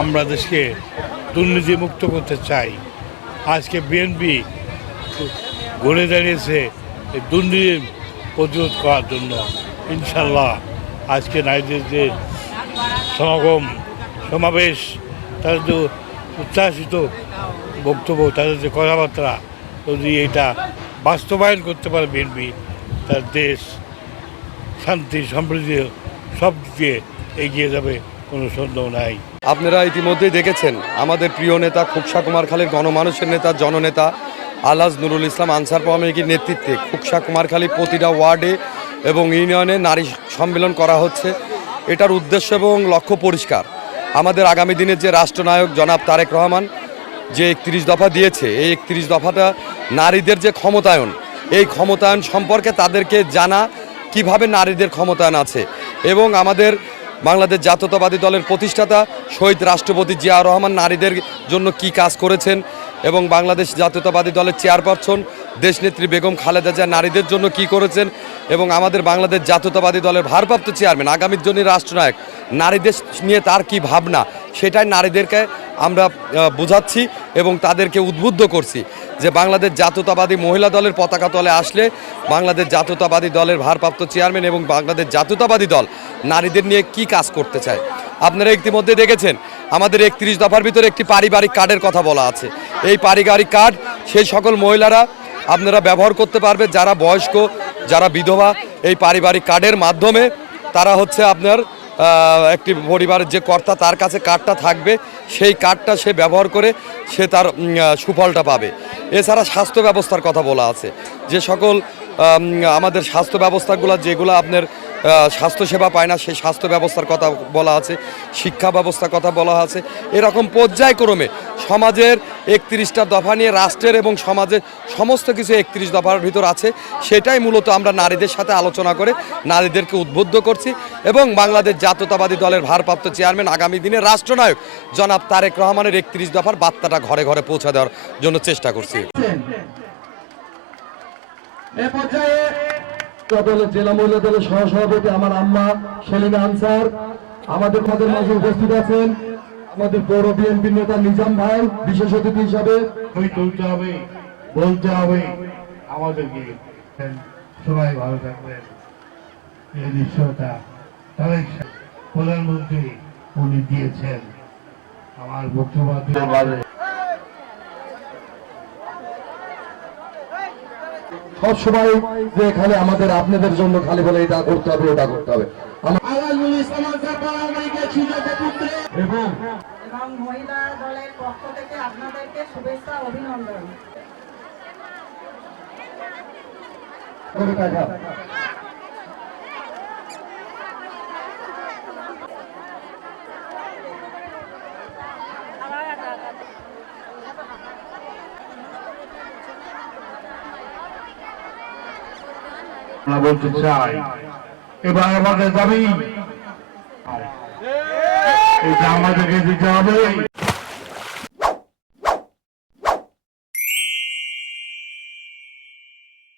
আমরা দেশকে দুর্নীতি মুক্ত করতে চাই। আজকে বিএনপি ঘুরে দাঁড়িয়েছে দুর্নীতি প্রতিরোধ করার জন্য। ইনশাল্লাহ আজকে নারীদের সমাগম, সমাবেশ, তাদের যে উচ্ছ্বাসিত বক্তব্য, তাদের যে কথাবার্তা, যদি এটা বাস্তবায়ন করতে পারে বিএনপি তার দেশ শান্তি, সমৃদ্ধি সব দিকে এগিয়ে যাবে, কোনো সন্দেহ নাই। আপনারা ইতিমধ্যেই দেখেছেন, আমাদের প্রিয় নেতা খুবসা কুমার খালীর গণমানুষের নেতা, জননেতা আলাজ নুরুল ইসলাম আনসার পাওয়ামের নেতৃত্বে খুকসা কুমারখালী প্রতিটা ওয়ার্ডে এবং ইউনিয়নে নারী সম্মেলন করা হচ্ছে। এটার উদ্দেশ্য এবং লক্ষ্য পরিষ্কার। আমাদের আগামী দিনের যে রাষ্ট্রনায়ক জনাব তারেক রহমান যে একত্রিশ দফা দিয়েছে, এই একত্রিশ দফাটা নারীদের যে ক্ষমতায়ন, এই ক্ষমতায়ন সম্পর্কে তাদেরকে জানা কীভাবে নারীদের ক্ষমতায়ন আছে। এবং আমাদের বাংলাদেশ জাতীয়তাবাদী দলের প্রতিষ্ঠাতা শহীদ রাষ্ট্রপতি জিয়া রহমান নারীদের জন্য কি কাজ করেছেন এবং বাংলাদেশ জাতীয়তাবাদী দলের চেয়ারপারসন দেশনেত্রী বেগম খালেদা জিয়া নারীদের জন্য কি করেছেন এবং আমাদের বাংলাদেশ জাতীয়তাবাদী দলের ভারপ্রাপ্ত চেয়ারম্যান আগামী জন্য রাষ্ট্রনায়ক, নারীদের নিয়ে তার কি ভাবনা? সেটাই নারীদেরকে আমরা বোঝাচ্ছি এবং তাদেরকে উদ্বুদ্ধ করছি যে বাংলাদেশ জাতীয়তাবাদী মহিলা দলের পতাকা তলে আসলে বাংলাদেশ জাতীয়তাবাদী দলের ভারপ্রাপ্ত চেয়ারম্যান এবং বাংলাদেশ জাতীয়তাবাদী দল নারীদের নিয়ে কি কাজ করতে চায়। আপনারা ইতিমধ্যে দেখেছেন, আমাদের একত্রিশ দফার ভিতরে একটি পারিবারিক কার্ডের কথা বলা আছে। এই পারিবারিক কার্ড, সেই সকল মহিলারা আপনারা ব্যবহার করতে পারবে, যারা বয়স্ক, যারা বিধবা, এই পারিবারিক কার্ডের মাধ্যমে তারা হচ্ছে আপনার একটি পরিবারের যে কর্তা তার কাছে কার্ডটা থাকবে, সেই কার্ডটা সে ব্যবহার করে সে তার সুফলটা পাবে। এছাড়া স্বাস্থ্য ব্যবস্থার কথা বলা আছে। যে সকল আমাদের স্বাস্থ্য ব্যবস্থাগুলো যেগুলো আপনার স্বাস্থ্যসেবা পায় না, সেই স্বাস্থ্য ব্যবস্থার কথা বলা আছে, শিক্ষা ব্যবস্থার কথা বলা আছে। এরকম পর্যায়ক্রমে সমাজের একত্রিশটা দফা নিয়ে রাষ্ট্রের এবং সমাজের সমস্ত কিছু একত্রিশ দফার ভিতর আছে, সেটাই মূলত আমরা নারীদের সাথে আলোচনা করে নারীদেরকে উদ্বুদ্ধ করছি এবং বাংলাদেশ জাতীয়তাবাদী দলের ভারপ্রাপ্ত চেয়ারম্যান আগামী দিনে রাষ্ট্রনায়ক জনাব তারেক রহমানের একত্রিশ দফার বার্তাটা ঘরে ঘরে পৌঁছে দেওয়ার জন্য চেষ্টা করছি। এ পর্যায়ে দলের জেলা মহিলা দলের সহসভাপতি আমার আম্মা সেলিনা আনসার, আমাদের মাঝে মাঝে উপস্থিত আছেন আমাদের পৌর বিএনপি নেতা নিজাম ভাই, বিশেষ অতিথি হিসাবে। তুলতে হবে, বলতে হবে। আমাদেরকে সবাই ভালো থাকবেন। এই তারেক প্রধানমন্ত্রী উনি দিয়েছেন। আমার বক্তব্য সব সময় যে এখানে আমাদের আপনাদের জন্য খালি বলে এটা করতে হবে ওটা করতে হবে। এবং এবং মহিলা দলের পক্ষ থেকে আপনাদেরকে শুভেচ্ছা অভিনন্দন। আমরা বলতে চাই এবার আমাদের দাবি এটা আমাদেরকে দিতে হবে।